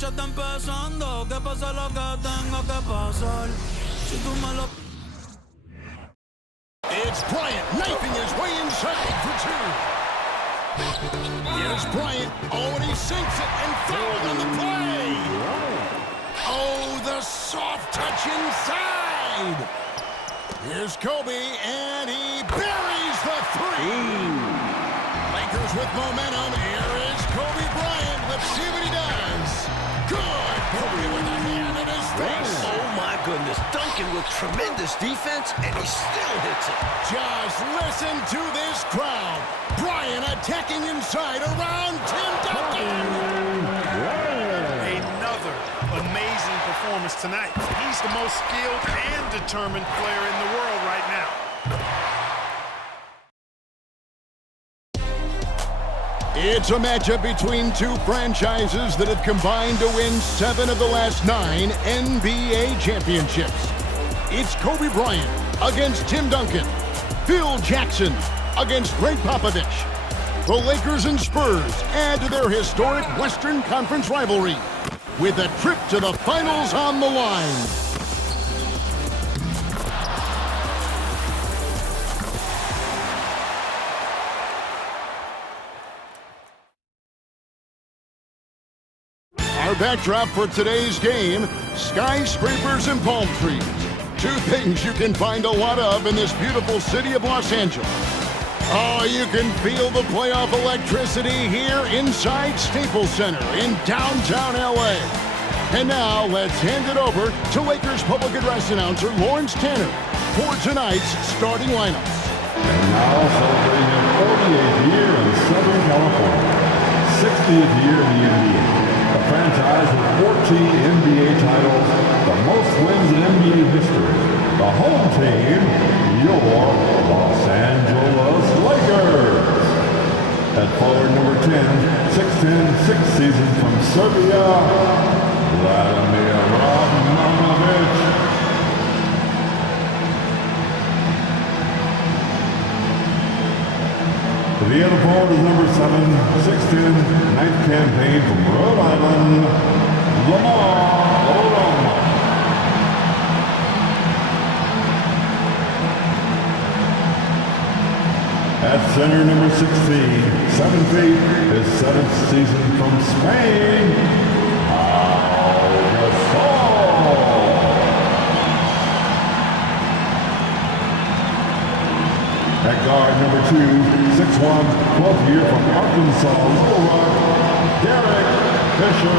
noche está empezando, que pase lo que tenga que pasar. Si tú me lo... It's Bryant knifing his way inside for two. Here's Bryant. Oh, and he sinks it and fouled on the play. Oh, the soft touch inside. Here's Kobe, and he buries the three. Lakers with momentum. Here is Kobe Bryant. Let's see what he does. Good. Kobe with a hand in his face. Oh, my goodness. Duncan with tremendous defense, and he still hits it. Just listen to this crowd. Bryant attacking inside around Tim Duncan. Another amazing performance tonight. He's the most skilled and determined player in the world right now. It's a matchup between two franchises that have combined to win 7 of the last 9 NBA championships. It's Kobe Bryant against Tim Duncan. Phil Jackson against Greg Popovich. The Lakers and Spurs add to their historic Western Conference rivalry with a trip to the finals on the line. Our backdrop for today's game, skyscrapers and palm trees. Two things you can find a lot of in this beautiful city of Los Angeles. Oh, you can feel the playoff electricity here inside Staples Center in downtown LA. And now let's hand it over to Lakers public address announcer Lawrence Tanner for tonight's starting lineups. And now celebrating their 48th year in Southern California, 60th year in the NBA. A franchise with 14 NBA titles, the most wins in NBA history. The home team, your Los Angeles Lakers. At forward number 10, 6'10", 6 seasons from Serbia, Vladimir Radmanovic. The other forward is number 7, 6'10", 9th campaign from Rhode Island, Lamar Odom. At center, number 16, 7 feet, his 7th season from Spain, Pau Gasol. At guard, number 2, 6'1", 12th year from Arkansas, Little Rock, Derek Fisher.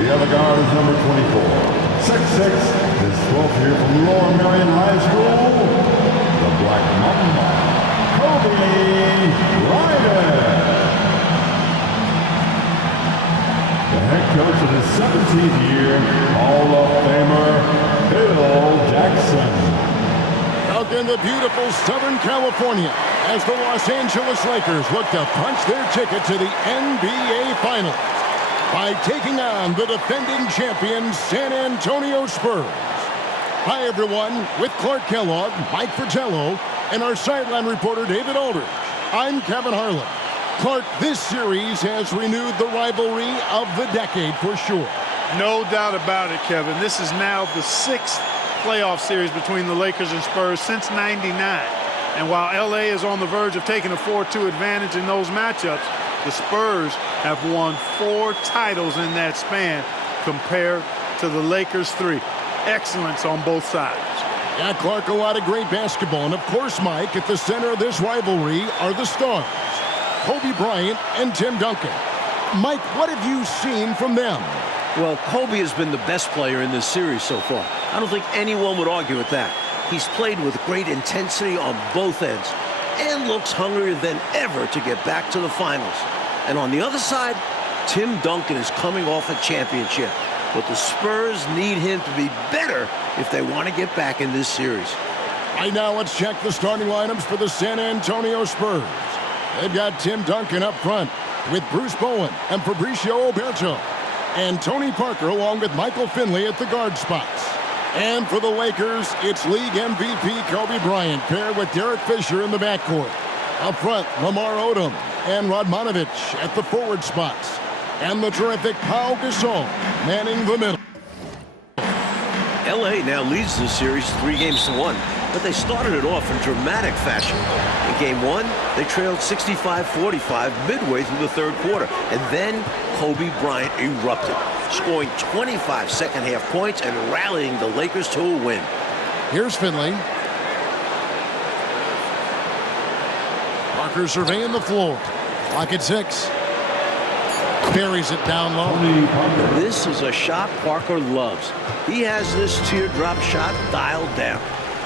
The other guard is number 24, 6'6", his 12th year from Lower Merion High School, the Black Mamba, Kobe Bryant. The head coach of his 17th year, Hall of Famer, Phil Jackson. Out in the beautiful Southern California as the Los Angeles Lakers look to punch their ticket to the NBA Finals by taking on the defending champions San Antonio Spurs. Hi everyone, with Clark Kellogg, Mike Fratello, and our sideline reporter David Aldridge. I'm Kevin Harlan. Clark, this series has renewed the rivalry of the decade for sure. No doubt about it, Kevin. This is now the 6th playoff series between the Lakers and Spurs since '99. And while LA is on the verge of taking a 4-2 advantage in those matchups, the Spurs have won 4 titles in that span compared to the Lakers 3. Excellence on both sides. Yeah, Clark, a lot of great basketball. And of course, Mike, at the center of this rivalry are the stars, Kobe Bryant and Tim Duncan. Mike, what have you seen from them? Well, Kobe has been the best player in this series so far. I don't think anyone would argue with that. He's played with great intensity on both ends and looks hungrier than ever to get back to the finals. And on the other side, Tim Duncan is coming off a championship. But the Spurs need him to be better if they want to get back in this series. Right now, let's check the starting lineups for the San Antonio Spurs. They've got Tim Duncan up front with Bruce Bowen and Fabricio Oberto, and Tony Parker along with Michael Finley at the guard spots. And for the Lakers, it's league MVP Kobe Bryant paired with Derek Fisher in the backcourt. Up front, Lamar Odom and Radmanovic at the forward spots. And the terrific Pau Gasol manning the middle. LA now leads this series 3-1, but they started it off in dramatic fashion. In Game 1, they trailed 65-45 midway through the third quarter, and then Kobe Bryant erupted, scoring 25 second-half points and rallying the Lakers to a win. Here's Finley. Parker surveying the floor. Clock at 6. Buries it down low. This is a shot Parker loves. He has this teardrop shot dialed down.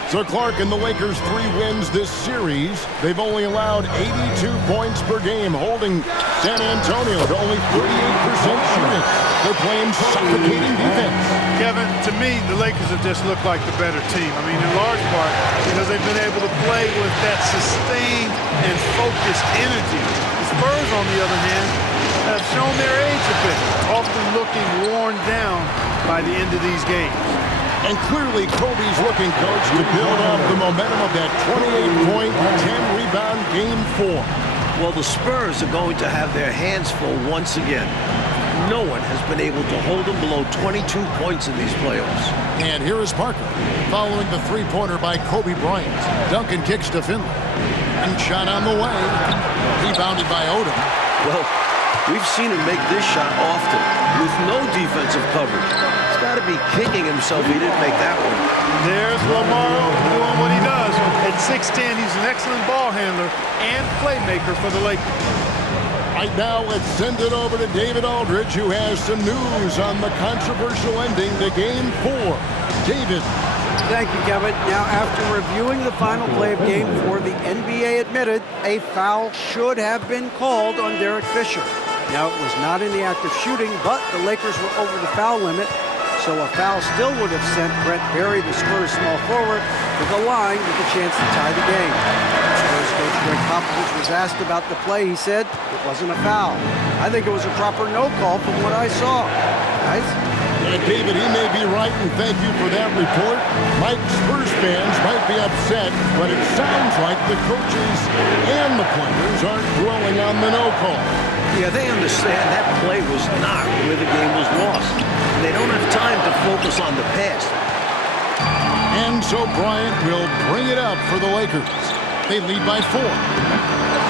So Clark and the Lakers 3 wins this series. They've only allowed 82 points per game, holding San Antonio to only 38% shooting. They're playing suffocating defense. Kevin, to me, the Lakers have just looked like the better team. I mean, in large part because they've been able to play with that sustained and focused energy. The Spurs, on the other hand, have shown their age a bit, often looking worn down by the end of these games. And clearly, Kobe's looking, coach, to build off the momentum of that 28-point, 10-rebound Game 4. Well, the Spurs are going to have their hands full once again. No one has been able to hold them below 22 points in these playoffs. And here is Parker, following the three-pointer by Kobe Bryant. Duncan kicks to Finley. And shot on the way. Rebounded by Odom. Well, we've seen him make this shot often, with no defensive coverage. He's got to be kicking himself he didn't make that one. There's Lamar doing what he does. At 6'10", he's an excellent ball handler and playmaker for the Lakers. Right now, let's send it over to David Aldridge, who has some news on the controversial ending to Game 4. David. Thank you, Kevin. Now, after reviewing the final play of Game 4, the NBA admitted a foul should have been called on Derek Fisher. Now, it was not in the act of shooting, but the Lakers were over the foul limit, so a foul still would have sent Brent Berry, the Spurs small forward, to the line with a chance to tie the game. Spurs coach Greg Popovich was asked about the play. He said it wasn't a foul. I think it was a proper no call from what I saw. Guys? David, he may be right, and thank you for that report. Mike, Spurs fans might be upset, but it sounds like the coaches and the players aren't dwelling on the no call. Yeah, they understand that play was not where the game was lost. They don't have time to focus on the past. And so Bryant will bring it up for the Lakers. They lead by 4.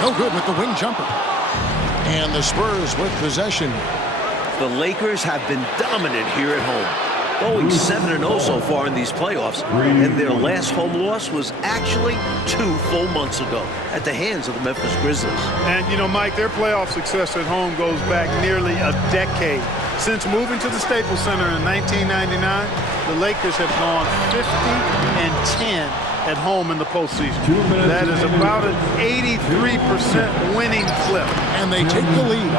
No good with the wing jumper. And the Spurs with possession. The Lakers have been dominant here at home, going 7-0 so far in these playoffs, and their last home loss was actually 2 full months ago at the hands of the Memphis Grizzlies. And, you know, Mike, their playoff success at home goes back nearly a decade. Since moving to the Staples Center in 1999, the Lakers have gone 50-10 at home in the postseason. That is about an 83% winning clip. And they take the lead.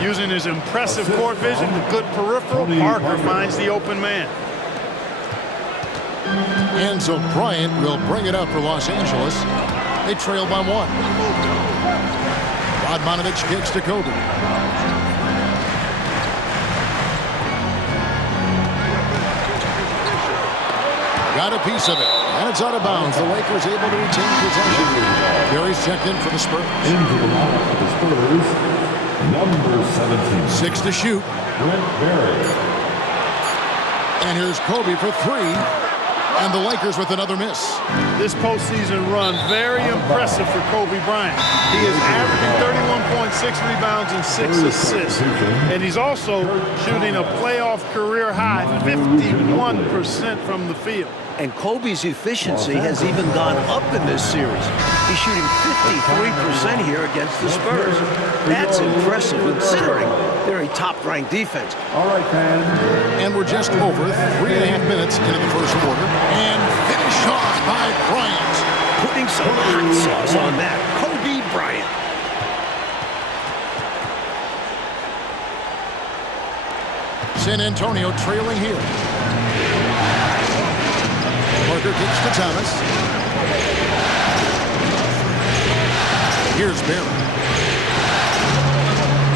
Using his impressive court vision, the good peripheral, Parker finds the open man. And so Bryant will bring it up for Los Angeles. They trail by 1. Radmanovic kicks to Kobe. Got a piece of it. And it's out of bounds. The Lakers able to retain possession. Berry's checked in for the Spurs. Into the lineup for the Spurs, number 17. 6 to shoot. Brent Berry. And here's Kobe for 3. And the Lakers with another miss. This postseason run, very impressive for Kobe Bryant. He is averaging 31 points, 6 rebounds, and 6 assists. And he's also shooting a playoff career high, 51% from the field. And Kobe's efficiency has even gone up in this series. He's shooting 53% here against the Spurs. That's impressive considering they're a top-ranked defense. All right, fans. And we're just over 3.5 minutes into the first quarter. And finish off by Bryant. Putting some hot sauce on that. Kobe Bryant. San Antonio trailing here. Parker kicks to Thomas. Here's Berry.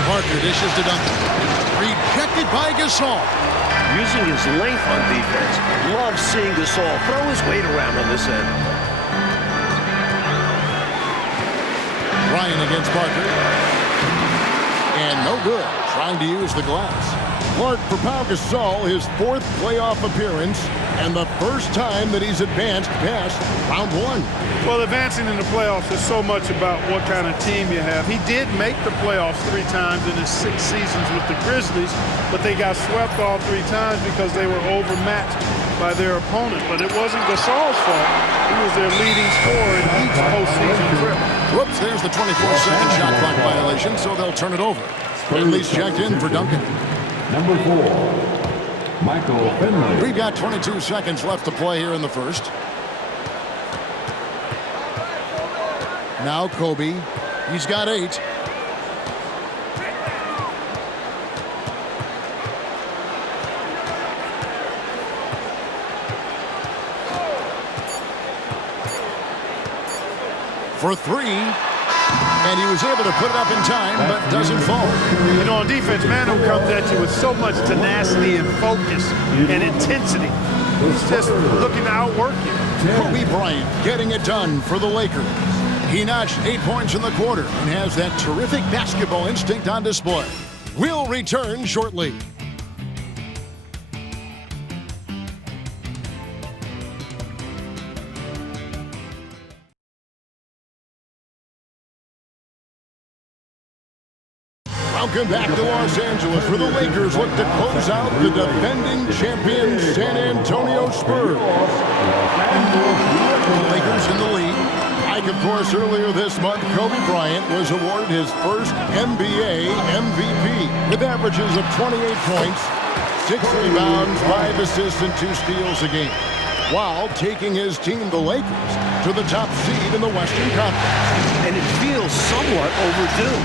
Parker dishes to Duncan. Rejected by Gasol. using his length on defense. Love seeing Gasol throw his weight around on this end. Ryan against Parker. And no good. Trying to use the glass. Clark for Pau Gasol, his 4th playoff appearance, and the first time that he's advanced past round 1. Well, advancing in the playoffs is so much about what kind of team you have. He did make the playoffs 3 times in his 6 seasons with the Grizzlies, but they got swept all 3 times because they were overmatched by their opponent. But it wasn't Gasol's fault. He was their leading scorer in each postseason trip. Whoops, there's the 24-second shot clock violation, so they'll turn it over. Finley's checked in for Duncan. Number 4, Michael Finley. We've got 22 seconds left to play here in the first. Now Kobe. He's got 8. For 3. And he was able to put it up in time, but doesn't fall. You know, on defense, Manu comes at you with so much tenacity and focus and intensity. He's just looking to outwork you. Kobe Bryant getting it done for the Lakers. He notched 8 points in the quarter and has that terrific basketball instinct on display. We'll return shortly. Welcome back to Los Angeles, where the Lakers look to close out the defending champions San Antonio Spurs. The Lakers in the lead. Like, of course, earlier this month, Kobe Bryant was awarded his first NBA MVP with averages of 28 points, 6 rebounds, 5 assists, and 2 steals a game, while taking his team, the Lakers, to the top seed in the Western Conference. And it feels somewhat overdue.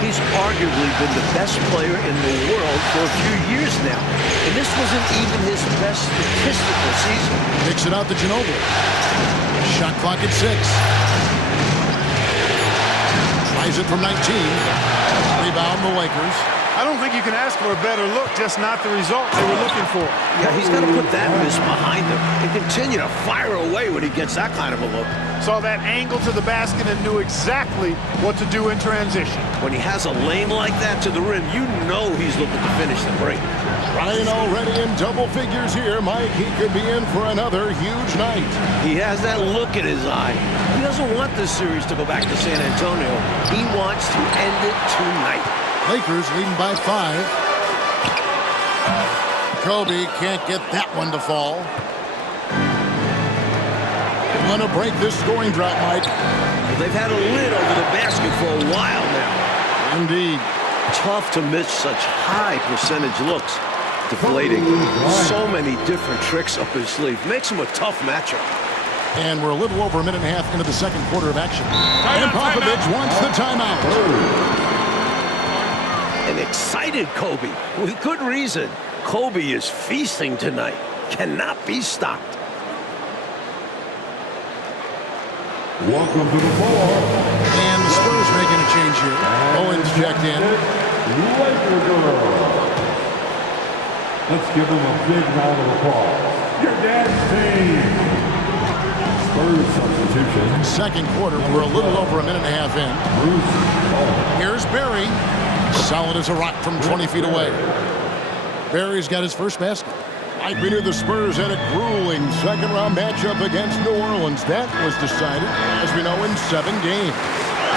He's arguably been the best player in the world for a few years now. And this wasn't even his best statistical season. Kicks it out to Ginobili. Shot clock at 6. Tries it from 19. Rebound the Lakers. I don't think you can ask for a better look, just not the result they were looking for. Yeah, he's got to put that miss behind him and continue to fire away when he gets that kind of a look. Saw that angle to the basket and knew exactly what to do in transition. When he has a lane like that to the rim, you know he's looking to finish the break. Ryan already in double figures here. Mike, he could be in for another huge night. He has that look in his eye. He doesn't want this series to go back to San Antonio. He wants to end it tonight. Lakers leading by 5. Kobe can't get that one to fall. Gonna break this scoring drought, Mike. They've had a lid over the basket for a while now. Indeed. Tough to miss such high percentage looks. Deflating. So many different tricks up his sleeve. Makes him a tough matchup. And we're a little over a minute and a half into the second quarter of action. And Popovich wants the timeout. An excited Kobe, with good reason. Kobe is feasting tonight. Cannot be stopped. Welcome to the floor. And the Spurs making a change here. Owens checked in. Laker girls. Let's give them a big round of applause. Your dad's team. Spurs substitution. Second quarter, we're a little over a minute and a half in. Here's Barry. Solid as a rock from 20 feet away. Barry's got his first basket. Like we knew, the Spurs had a grueling second-round matchup against New Orleans. That was decided, as we know, in 7 games.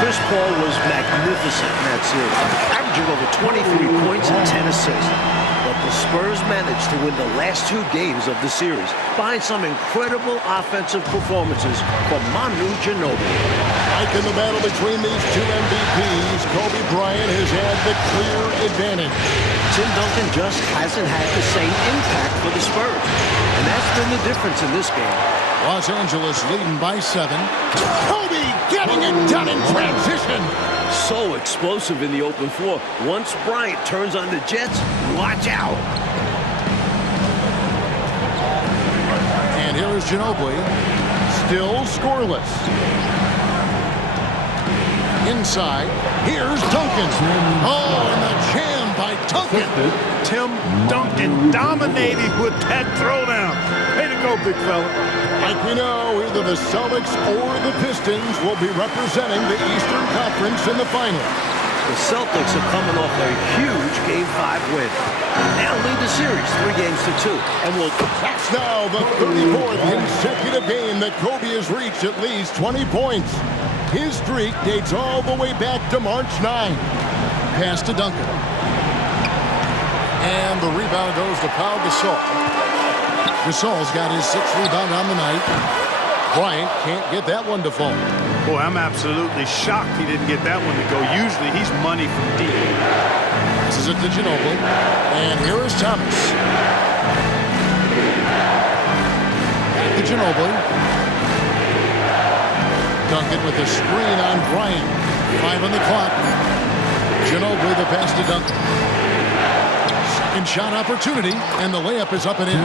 Chris Paul was magnificent in that series, averaging over 23 points and 10 assists. But the Spurs managed to win the last 2 games of the series behind some incredible offensive performances from Manu Ginobili. Like in the battle between these 2 MVPs, Kobe Bryant has had the clear advantage. Tim Duncan just hasn't had the same impact for the Spurs. And that's been the difference in this game. Los Angeles leading by 7. Kobe getting it done in transition. So explosive in the open floor. Once Bryant turns on the Jets, watch out. And here is Ginobili, still scoreless. Inside, here's Duncan. Oh, and the jam by Duncan. Tim Duncan dominating with that throwdown. Way to go, big fella. Like we know, either the Celtics or the Pistons will be representing the Eastern Conference in the final. The Celtics are coming off a huge Game 5 win. Now lead the series 3-2. And That's now the 34th consecutive game that Kobe has reached at least 20 points. His streak dates all the way back to March 9. Pass to Duncan. And the rebound goes to Pau Gasol. Gasol's got his 6th rebound on the night. Bryant can't get that one to fall. Boy, I'm absolutely shocked he didn't get that one to go. Usually he's money from deep. This is it to Ginobili. And here is Thomas. Back to Ginobili. Duncan with the screen on Bryant. 5 on the clock. Ginobili the pass to Duncan. Second shot opportunity, and the layup is up and in.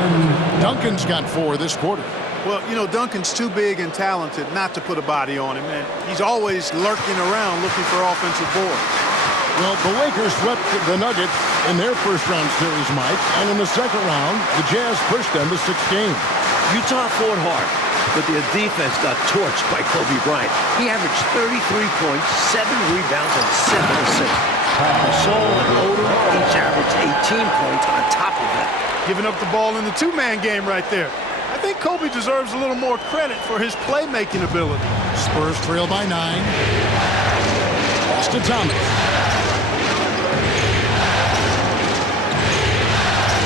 Duncan's got 4 this quarter. Well, you know, Duncan's too big and talented not to put a body on him, and he's always lurking around looking for offensive boards. Well, the Lakers swept the Nuggets in their first-round series, Mike, and in the second round, the Jazz pushed them to 6 games. Utah fought hard, but their defense got torched by Kobe Bryant. He averaged 33 points, 7 rebounds, and 7 assists. Gasol and Odom each averaged 18 points on top of that. Giving up the ball in the two-man game right there. I think Kobe deserves a little more credit for his playmaking ability. Spurs trail by 9. Pass to Thomas.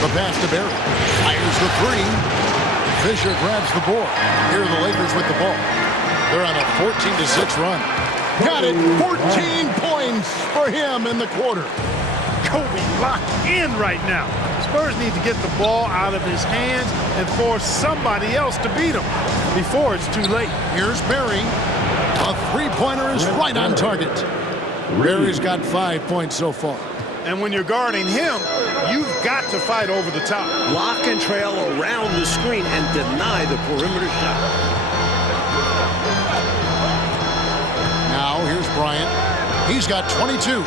The pass to Barry. Fires the 3. Fisher grabs the board. Here are the Lakers with the ball. They're on a 14-6 run. Got it. 14 points for him in the quarter. Kobe locked in right now. Spurs need to get the ball out of his hands and force somebody else to beat him before it's too late. Here's Barry. A 3-pointer is right on target. Barry's got 5 points so far. And when you're guarding him, you've got to fight over the top. Lock and trail around the screen and deny the perimeter shot. Now here's Bryant. He's got 22.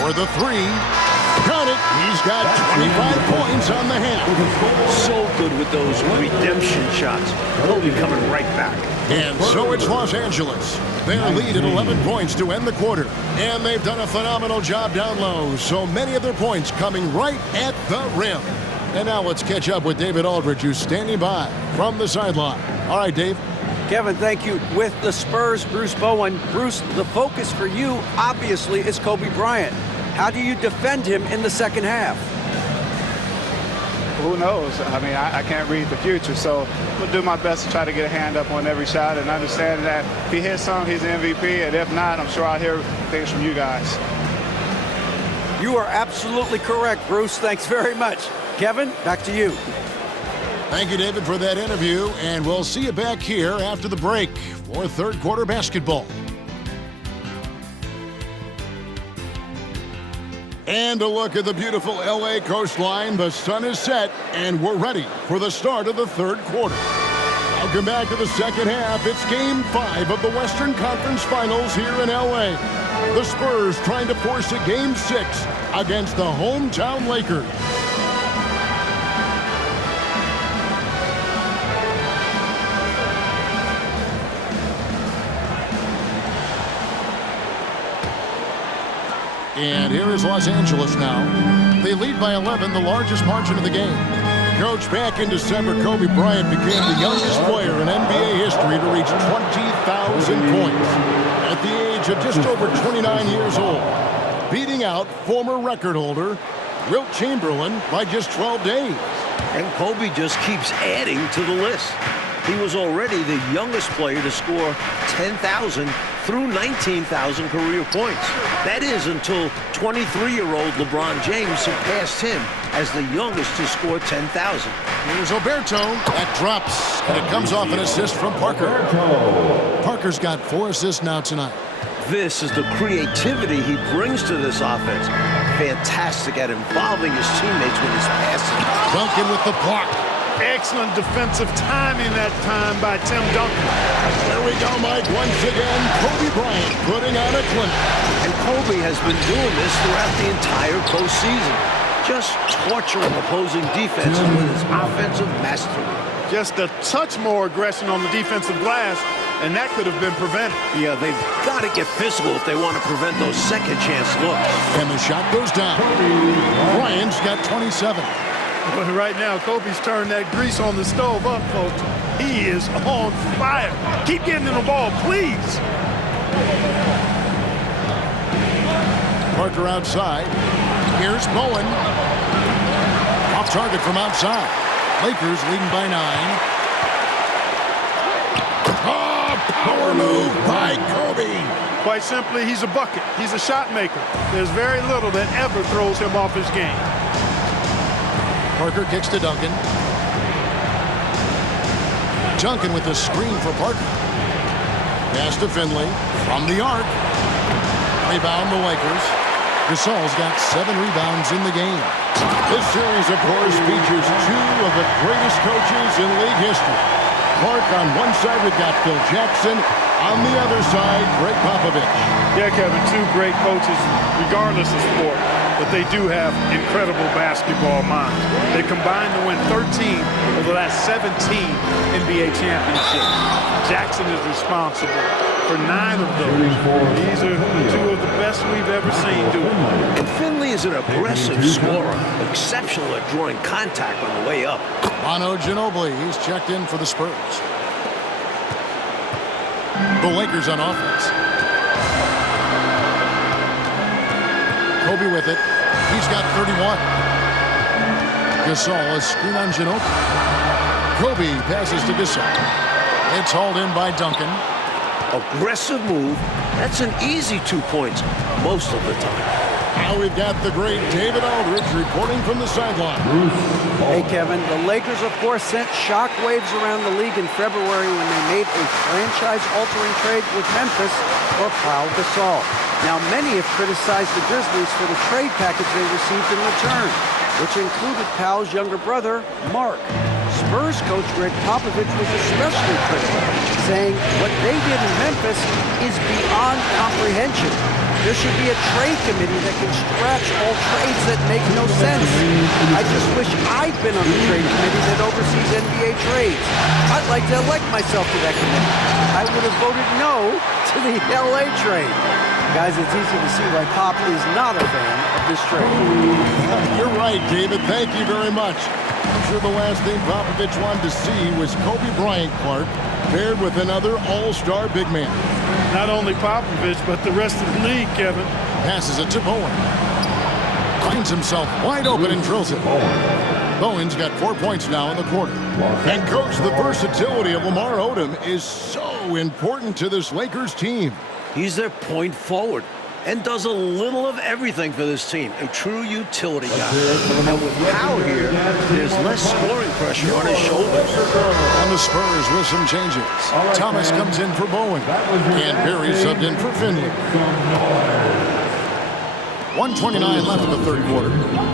For the 3. Got it. He's got 25 points on the hand. So good with those redemption shots. Kobe coming right back. And so it's Los Angeles. Their lead at 11 points to end the quarter. And they've done a phenomenal job down low. So many of their points coming right at the rim. And now let's catch up with David Aldridge, who's standing by from the sideline. All right, Dave. Kevin, thank you. With the Spurs, Bruce Bowen. Bruce, the focus for you, obviously, is Kobe Bryant. How do you defend him in the second half? Who knows? I mean, I can't read the future, so we'll do my best to try to get a hand up on every shot and understand that if he hits some, he's the MVP, and if not, I'm sure I'll hear things from you guys. You are absolutely correct, Bruce. Thanks very much. Kevin, back to you. Thank you, David, for that interview, and we'll see you back here after the break for third quarter basketball. And a look at the beautiful LA coastline. The sun is set, and we're ready for the start of the third quarter. Welcome back to the second half. It's Game 5 of the Western Conference Finals here in LA. The Spurs trying to force a Game 6 against the hometown Lakers. And here is Los Angeles now. They lead by 11, the largest margin of the game. Coach, back in December, Kobe Bryant became the youngest player in NBA history to reach 20,000 points at the age of just over 29 years old, beating out former record holder Wilt Chamberlain by just 12 days. And Kobe just keeps adding to the list. He was already the youngest player to score 10,000 through 19,000 career points. That is until 23-year-old LeBron James surpassed him as the youngest to score 10,000. Here's Oberto. That drops, and it comes off an assist from Parker. Parker's got 4 assists now tonight. This is the creativity he brings to this offense. Fantastic at involving his teammates with his passing. Duncan with the block. Excellent defensive timing that time by Tim Duncan. There we go, Mike. Once again, Kobe Bryant putting on a clinic. And Kobe has been doing this throughout the entire postseason. Just torturing opposing defenses with his offensive mastery. Just a touch more aggression on the defensive glass, and that could have been prevented. Yeah, they've got to get physical if they want to prevent those second chance looks. And the shot goes down. Bryant's got 27. But right now, Kobe's turned that grease on the stove up, folks. He is on fire. Keep getting him the ball, please. Parker outside. Here's Bowen. Off target from outside. Lakers leading by 9. Oh, power move by Kobe. Quite simply, he's a bucket. He's a shot maker. There's very little that ever throws him off his game. Parker kicks to Duncan. Duncan with the screen for Parker. Pass to Finley from the arc. Rebound the Lakers. Gasol's got 7 rebounds in the game. This series, of course, features 2 of the greatest coaches in league history. Clark on one side, we've got Phil Jackson. On the other side, Greg Popovich. Yeah, Kevin, 2 great coaches, regardless of sport, but they do have incredible basketball minds. They combined to win 13 of the last 17 NBA championships. Jackson is responsible for 9 of those. These are 2 of the best we've ever seen do it. And Finley is an aggressive scorer, exceptional at drawing contact on the way up. Manu Ginobili, he's checked in for the Spurs. The Lakers on offense. Kobe with it. He's got 31. Gasol is screen on Ginobili. Kobe passes to Gasol. It's hauled in by Duncan. Aggressive move. That's an easy 2 points most of the time. Now we've got the great David Aldridge reporting from the sideline. Hey, Kevin, the Lakers, of course, sent shockwaves around the league in February when they made a franchise-altering trade with Memphis for Pau Gasol. Now, many have criticized the Grizzlies for the trade package they received in return, which included Pau's younger brother, Mark. Spurs coach Greg Popovich was especially critical, saying what they did in Memphis is beyond comprehension. There should be a trade committee that can scratch all trades that make no sense. I just wish I'd been on the trade committee that oversees NBA trades. I'd like to elect myself to that committee. I would have voted no to the LA trade. Guys, it's easy to see why Pop is not a fan of this trade. You're right, David. Thank you very much. I'm sure the last thing Popovich wanted to see was Kobe Bryant, Clark, paired with another all-star big man. Not only Popovich, but the rest of the league, Kevin. Passes it to Bowen. Finds himself wide open and drills it. Bowen's got 4 points now in the quarter. And, Coach, the versatility of Lamar Odom is so important to this Lakers team. He's their point forward and does a little of everything for this team. A true utility guy. And with Powell here, there's less scoring pressure on his shoulders. And the Spurs with some changes. Thomas comes in for Bowen. And Perry subbed in for Finley. 1:29 left in the third quarter.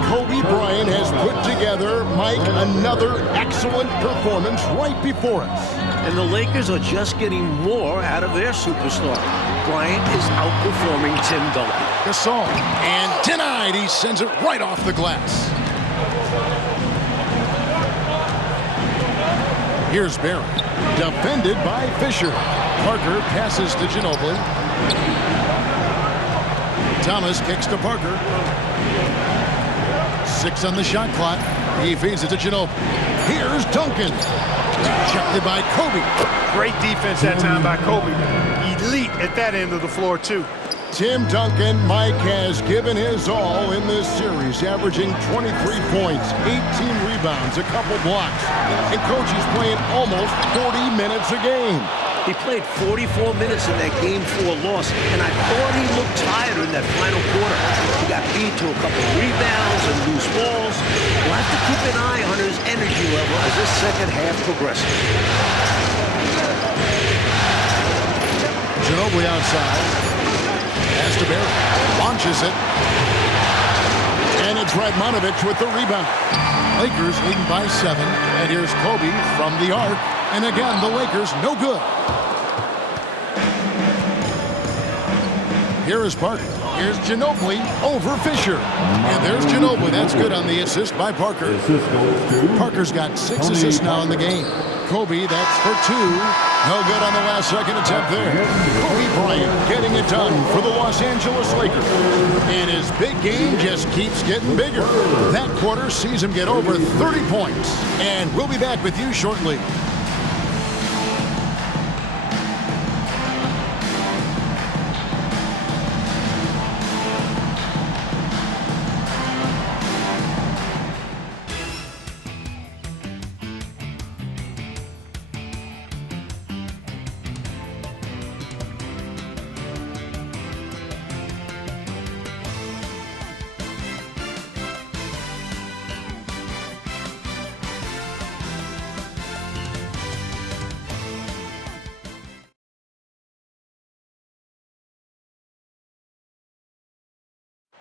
Kobe Bryant has put together, Mike, another excellent performance right before us. And the Lakers are just getting more out of their superstar. Bryant is outperforming Tim Duncan. Gasol, and denied. He sends it right off the glass. Here's Barry, defended by Fisher. Parker passes to Ginobili. Thomas kicks to Parker. 6 on the shot clock. He feeds it to Ginobili. Here's Duncan. Checked by Kobe. Great defense that time by Kobe. Elite at that end of the floor, too. Tim Duncan, Mike, has given his all in this series, averaging 23 points, 18 rebounds, a couple blocks. And Coach, he's playing almost 40 minutes a game. He played 44 minutes in that Game 4 loss, and I thought he looked tired in that final quarter. He got beat to a couple rebounds and loose balls. We'll have to keep an eye on his energy level as this second half progresses. Ginobili outside. Pass to Barry. Launches it. And it's Radmanovich with the rebound. Lakers leading by 7. And here's Kobe from the arc. And again, the Lakers no good. Here is Parker. Here's Ginobili over Fisher. And there's Ginobili. That's good on the assist by Parker. Parker's got 6 assists now in the game. Kobe, that's for 2. No good on the last second attempt there. Kobe Bryant getting it done for the Los Angeles Lakers. And his big game just keeps getting bigger. That quarter sees him get over 30 points. And we'll be back with you shortly.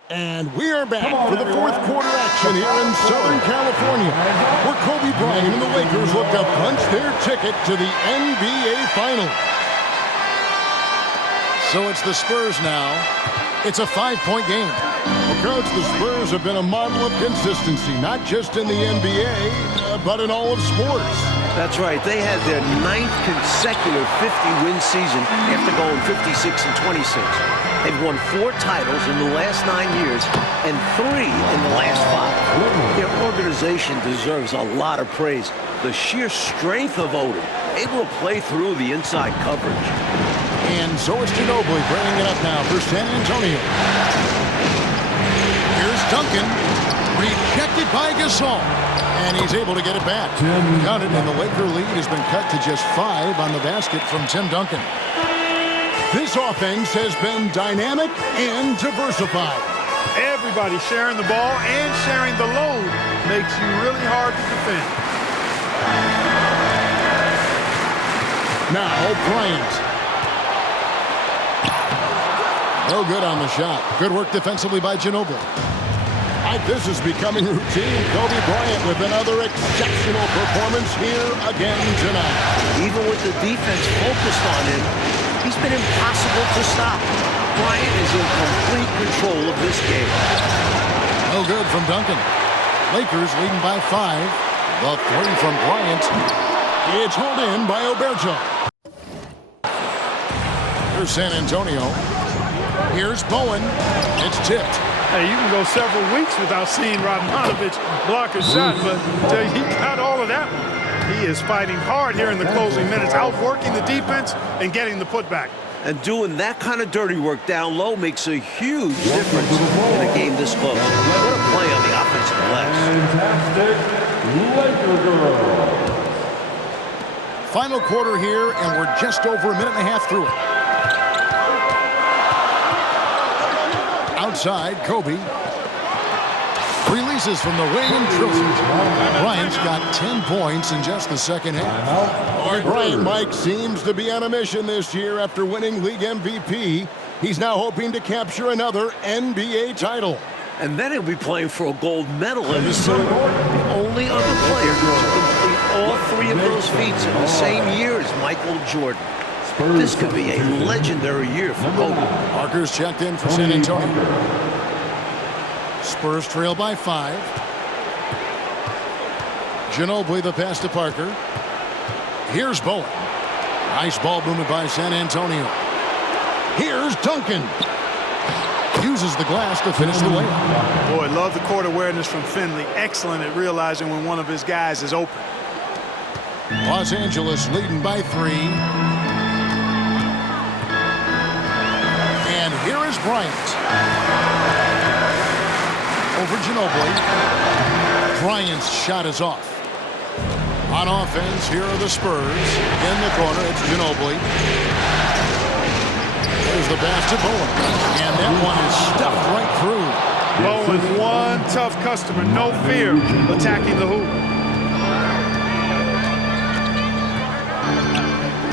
And we are back for the fourth quarter action here in Southern California, where Kobe Bryant and the Lakers look to punch their ticket to the NBA Finals. So it's the Spurs now. It's a 5-point game. Well, Coach, the Spurs have been a model of consistency, not just in the NBA, but in all of sports. That's right. They had their 9th consecutive 50-win season after going 56 and 26. They've won 4 titles in the last 9 years and 3 in the last 5. Their organization deserves a lot of praise. The sheer strength of Odom, able to play through the inside coverage. And so it's Ginobili bringing it up now for San Antonio. Here's Duncan, rejected by Gasol. And he's able to get it back. Got it, and the Laker lead has been cut to just 5 on the basket from Tim Duncan. This offense has been dynamic and diversified. Everybody sharing the ball and sharing the load makes you really hard to defend. Now Bryant. No good on the shot. Good work defensively by Ginobili. This is becoming routine. Kobe Bryant with another exceptional performance here again tonight. Even with the defense focused on him, he's been impossible to stop. Bryant is in complete control of this game. No good from Duncan. Lakers leading by 5. The 3 from Bryant. It's hauled in by Oberto. Here's San Antonio. Here's Bowen. It's tipped. Hey, you can go several weeks without seeing Radmanovich block a shot, but he got all of that one. He is fighting hard here in the closing minutes, outworking the defense and getting the putback. And doing that kind of dirty work down low makes a huge difference in a game this close. What a play on the offensive glass. Fantastic Laker girls. Final quarter here, and we're just over a minute and a half through it. Outside, Kobe releases from the wing and drills it. Bryant's got 10 points in just the second half. Boy, Bryant, Mike, seems to be on a mission this year after winning league MVP. He's now hoping to capture another NBA title. And then he'll be playing for a gold medal in the summer. The only other player to complete all 3 of those feats in the same year as Michael Jordan. This could be a legendary year for Kobe. Parker's checked in for San Antonio. Spurs trail by 5. Ginobili the pass to Parker. Here's Bowen. Nice ball movement by San Antonio. Here's Duncan. Uses the glass to finish the layup. Boy, love the court awareness from Finley. Excellent at realizing when one of his guys is open. Los Angeles leading by 3. And here is Bryant. Over Ginobili. Bryant's shot is off. On offense, here are the Spurs. In the corner, it's Ginobili. There's the pass to Bowen. And that one is stuffed right through. Bowen, one tough customer, no fear, attacking the hoop.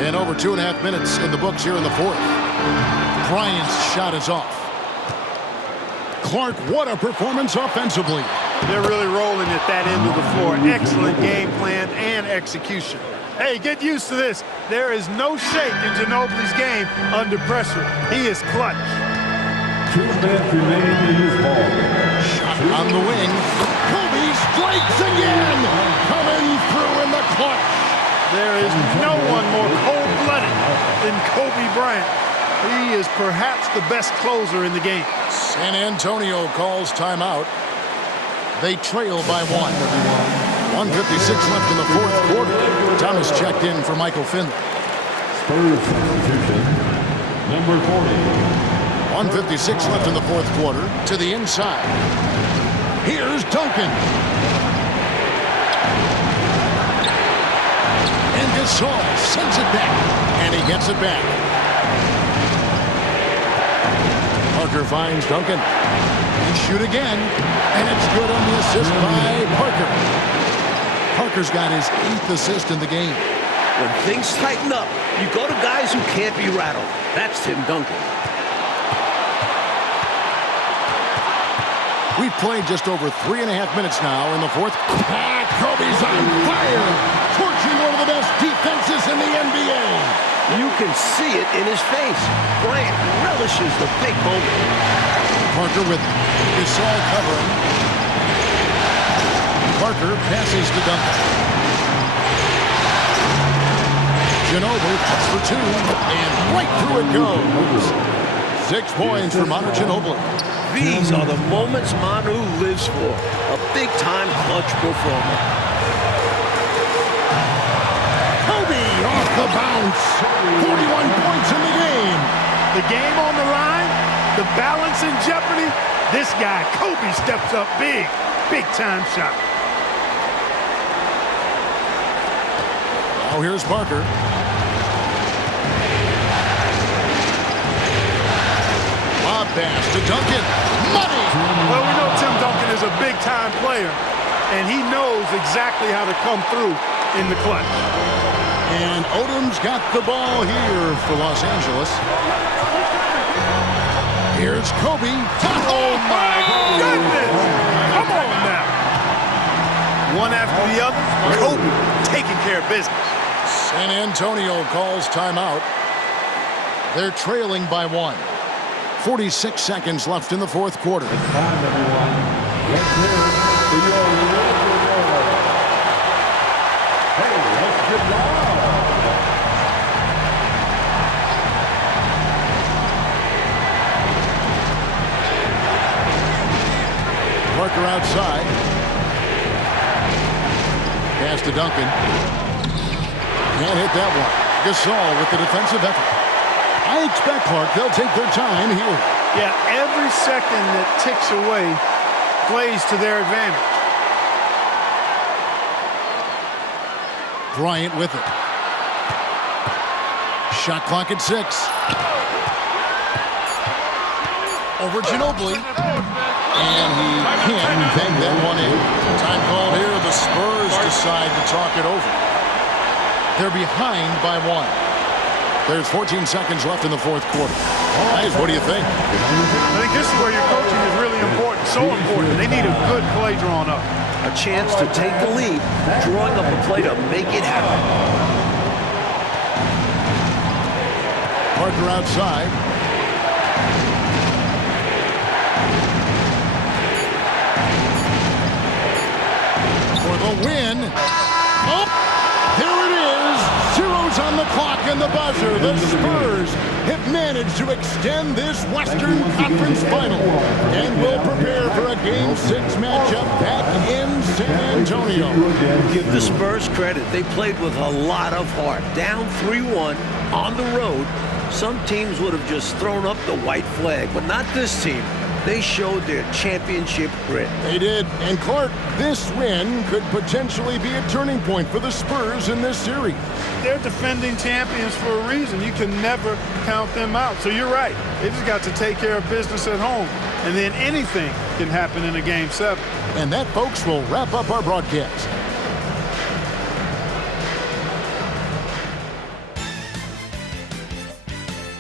And over 2.5 minutes in the books here in the fourth. Bryant's shot is off. Clark, what a performance offensively. They're really rolling at that end of the floor. Excellent game plan and execution. Hey, get used to this. There is no shake in Ginobili's game under pressure. He is clutch. 2 minutes remaining in this ball. Shot on the wing. Kobe strikes again. Coming through in the clutch. There is no one more cold-blooded than Kobe Bryant. He is perhaps the best closer in the game. San Antonio calls timeout. They trail by 1. 1:56 left in the fourth quarter. Thomas checked in for Michael Finley. Spurs substitution, number 40. 1:56 left in the fourth quarter. To the inside. Here's Duncan. And Gasol sends it back. And he gets it back. Parker finds Duncan. He shoot again. And it's good on the assist by Parker. Parker's got his 8th assist in the game. When things tighten up, you go to guys who can't be rattled. That's Tim Duncan. We've played just over 3.5 minutes now in the fourth. Kobe's on fire, torching one of the best defenses in the NBA. You can see it in his face. Bryant relishes the big moment. Parker with Gasol covering. Parker passes to Duncan. Ginobili cuts for 2, and right through it goes. 6 points for Manu Ginobili. These are the moments Manu lives for. A big-time clutch performer. Kobe off the bounce. 41 points in the game. The game on the line, the balance in jeopardy. This guy, Kobe, steps up big. Big-time shot. Now here's Parker. Lob pass to Duncan. Money! Well, we know Tim Duncan is a big-time player, and he knows exactly how to come through in the clutch. And Odom's got the ball here for Los Angeles. Here's Kobe. Oh, my goodness! Come on now. One after the other, Kobe taking care of business. San Antonio calls timeout. They're trailing by 1. 46 seconds left in the fourth quarter. It's time, everyone. Get clear for your local ball. Hey, let's get loud. Parker outside. Pass to Duncan. Can't hit that one. Gasol with the defensive effort. I expect, Clark, they'll take their time here. Yeah, every second that ticks away plays to their advantage. Bryant with it. Shot clock at 6. Over Ginobili. And he can't bang that one in. Time called here. The Spurs decide to talk it over. They're behind by 1. There's 14 seconds left in the fourth quarter. Guys, what do you think? I think this is where your coaching is really important, so important. They need a good play drawn up. A chance to take the lead, drawing up a play to make it happen. Parker outside. For the win. Oh, there it is. Zeros on the clock and the buzzer. The Spurs have managed to extend this Western Conference Final and will prepare for a Game 6 matchup back in San Antonio. Give the Spurs credit. They played with a lot of heart. Down 3-1 on the road. Some teams would have just thrown up the white flag, but not this team. They showed their championship grit. They did. And Clark, this win could potentially be a turning point for the Spurs in this series. They're defending champions for a reason. You can never count them out. So you're right. They just got to take care of business at home. And then anything can happen in a Game 7. And that, folks, will wrap up our broadcast.